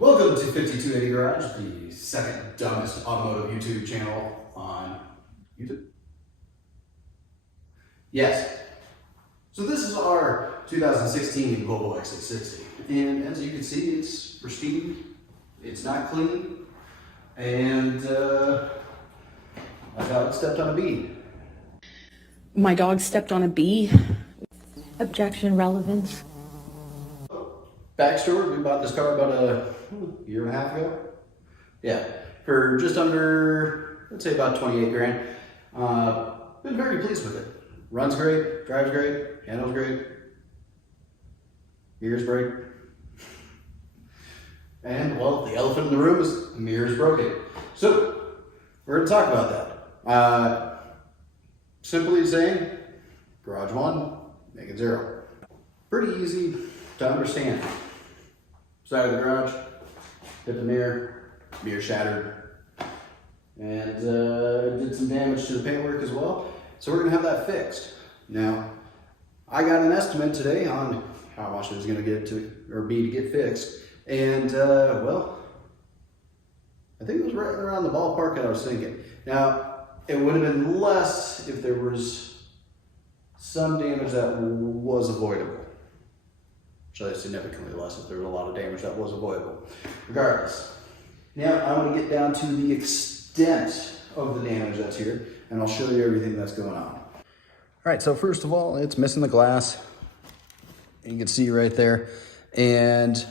Welcome to 5280 Garage, the second dumbest automotive YouTube channel on YouTube. Yes. So this is our 2016 Volvo XC60, and as you can see, it's pristine, it's not clean, and my dog stepped on a bee. My dog stepped on a bee. Objection, relevance. Backstory, we bought this car about a year and a half ago. Yeah, for just under, let's say about 28 grand. Been very pleased with it. Runs great, drives great, handles great, mirrors break. And well, the elephant in the room is the mirrors broken. So, we're gonna talk about that. Simply saying, garage one, make it zero. Pretty easy to understand. Side of the garage, hit the mirror shattered, and did some damage to the paintwork as well. So we're gonna have that fixed. Now, I got an estimate today on how much it was gonna be to get fixed, and well, I think it was right around the ballpark that I was thinking. Now, it would have been less if there was some damage that was avoidable. Should I significantly less if there was a lot of damage that was avoidable. Regardless. Now I'm going to get down to the extent of the damage that's here, and I'll show you everything that's going on. All right, so first of all, it's missing the glass. You can see right there. And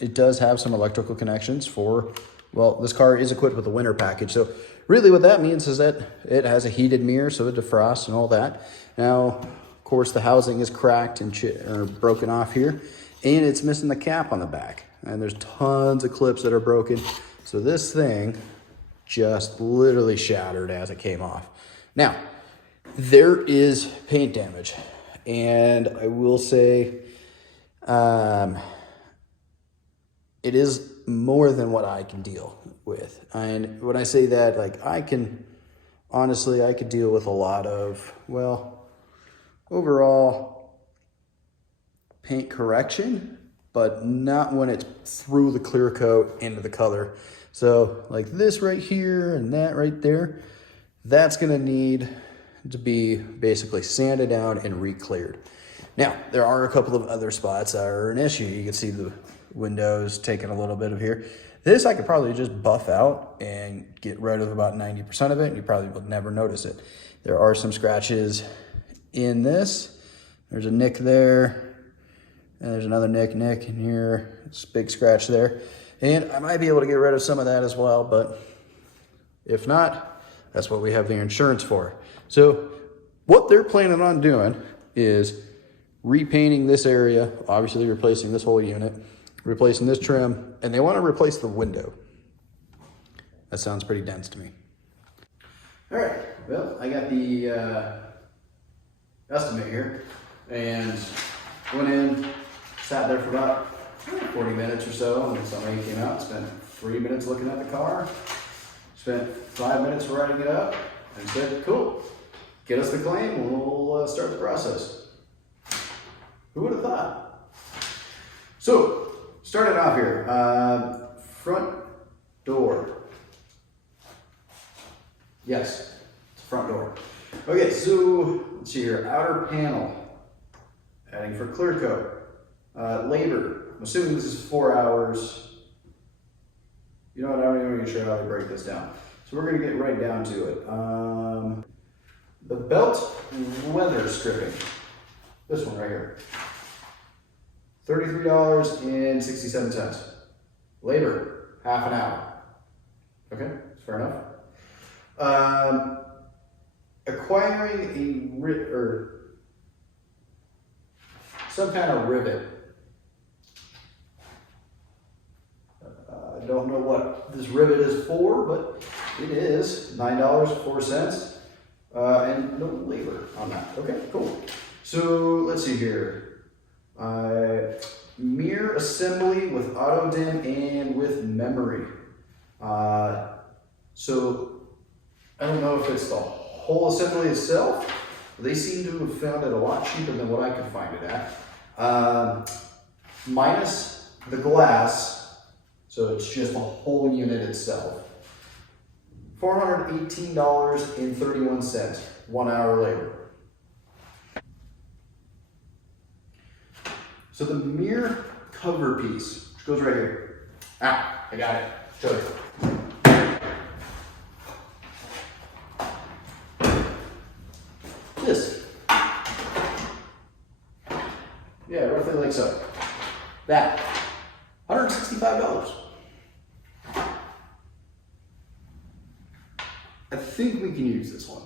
it does have some electrical connections for, well, this car is equipped with a winter package. So really what that means is that it has a heated mirror, so it defrosts and all that. Now, of course, the housing is cracked and broken off here, and it's missing the cap on the back. And there's tons of clips that are broken. So this thing just literally shattered as it came off. Now, there is paint damage, and I will say it is more than what I can deal with. And when I say that, like, I could deal with a lot of, well, overall paint correction, but not when it's through the clear coat into the color. So like this right here and that right there, that's gonna need to be basically sanded down and re-cleared. Now, there are a couple of other spots that are an issue. You can see the windows taking a little bit of here. This I could probably just buff out and get rid of about 90% of it, and you probably would never notice it. There are some scratches in this. There's a nick there, and there's another nick in here. It's a big scratch there. And I might be able to get rid of some of that as well, but if not, that's what we have the insurance for. So what they're planning on doing is repainting this area, obviously replacing this whole unit, replacing this trim, and they want to replace the window. That sounds pretty dense to me. All right, well, I got the estimate here, and went in, sat there for about 40 minutes or so, and somebody came out, spent 3 minutes looking at the car, spent 5 minutes writing it up, and said, cool, get us the claim and we'll start the process. Who would have thought? So, starting off here, front door. Yes, it's a front door. Okay, so let's see here, outer panel, adding for clear coat. Labor, I'm assuming this is 4 hours. You know what, I'm not even sure how to break this down. So we're gonna get right down to it. The belt weather stripping, this one right here, $33.67. Labor, half an hour. Okay, fair enough. Acquiring some kind of rivet. I don't know what this rivet is for, but it is $9.04, and no labor on that. Okay, cool. So let's see here. Mirror assembly with auto dim and with memory. So I don't know if it's the whole assembly itself. They seem to have found it a lot cheaper than what I could find it at. Minus the glass So it's just the whole unit itself. $418.31, 1 hour labor. So the mirror cover piece, which goes right here. Ah, I got it. Show you. This. Yeah, roughly like so. That. $165. I think we can use this one.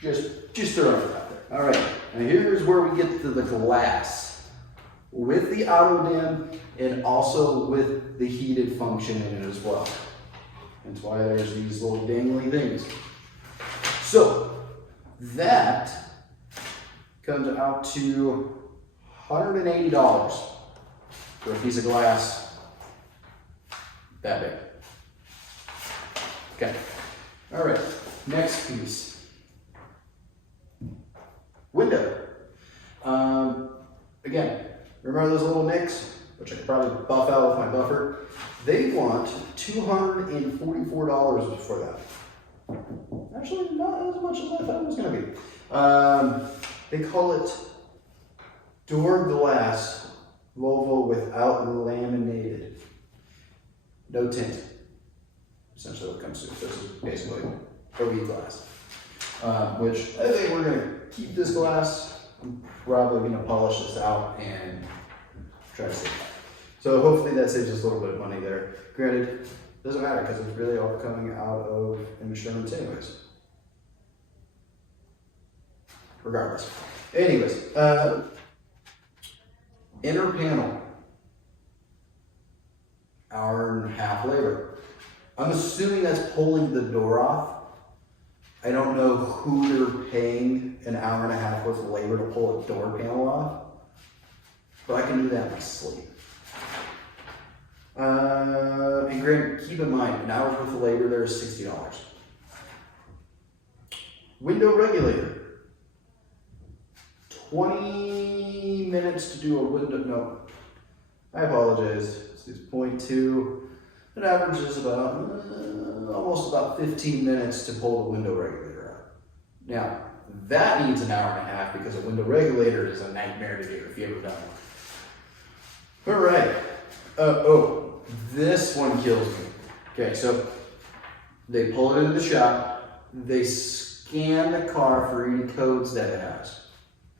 Just throwing it out there. All right, now here's where we get to the glass. With the auto dim and also with the heated function in it as well. That's why there's these little dangly things. So that comes out to $180 for a piece of glass that big. Okay. All right, next piece. Window. Again, remember those little nicks, which I could probably buff out with my buffer? They want $244 for that. Actually, not as much as I thought it was gonna be. They call it door glass Volvo without laminated. No tint. Essentially what comes to it. This is basically OE glass. Which I think we're gonna keep this glass. I'm probably gonna polish this out and try to save it. So hopefully that saves us a little bit of money there. Granted, doesn't matter because it's really all coming out of insurance anyways. Regardless. Anyways, inner panel. Hour and a half labor. I'm assuming that's pulling the door off. I don't know who they're paying an hour and a half worth of labor to pull a door panel off, but I can do that in my sleep. And granted, keep in mind, an hour's worth of labor there is $60. Window regulator. 20 minutes to do a window, no, I apologize. This is 0.2. It averages about, almost about 15 minutes to pull the window regulator out. Now, that needs an hour and a half because a window regulator is a nightmare to do if you ever done it. All right. Oh, this one kills me. Okay, so they pull it into the shop. They scan the car for any codes that it has.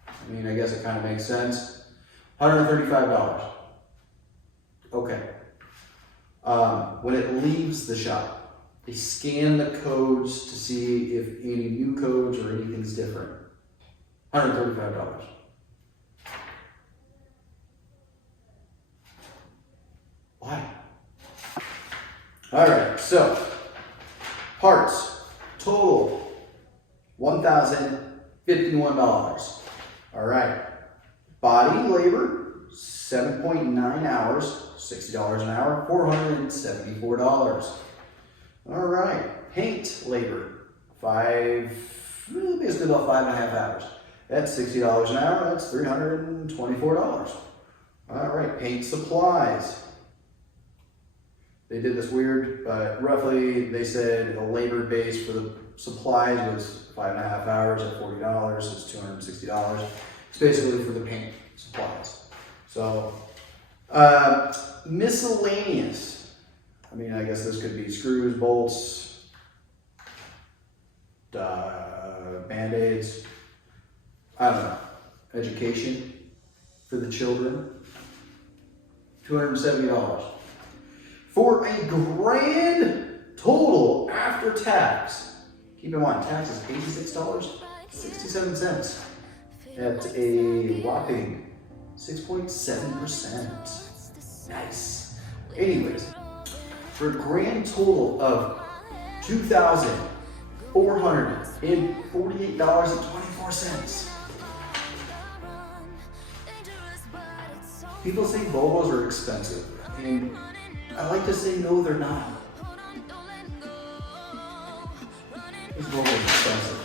I mean, I guess it kind of makes sense. $135. Okay. When it leaves the shop, they scan the codes to see if any new codes or anything's different. $135. Why? All right, so parts total $1,051. All right, body labor 7.9 hours, $60 an hour, $474. All right, paint labor basically about 5.5 hours. That's $60 an hour. That's $324. All right, paint supplies. They did this weird, but roughly they said a labor base for the supplies was 5.5 hours at $40. It's $260. It's basically for the paint supplies. So miscellaneous. I mean, I guess this could be screws, bolts, Band-Aids. I don't know. Education for the children. $270. For a grand total after tax. Keep in mind, tax is $86.67. At a whopping 6.7%. Nice. Anyways, for a grand total of $2,448.24. People say Volvos are expensive, and I like to say no, they're not. This Volvo is expensive.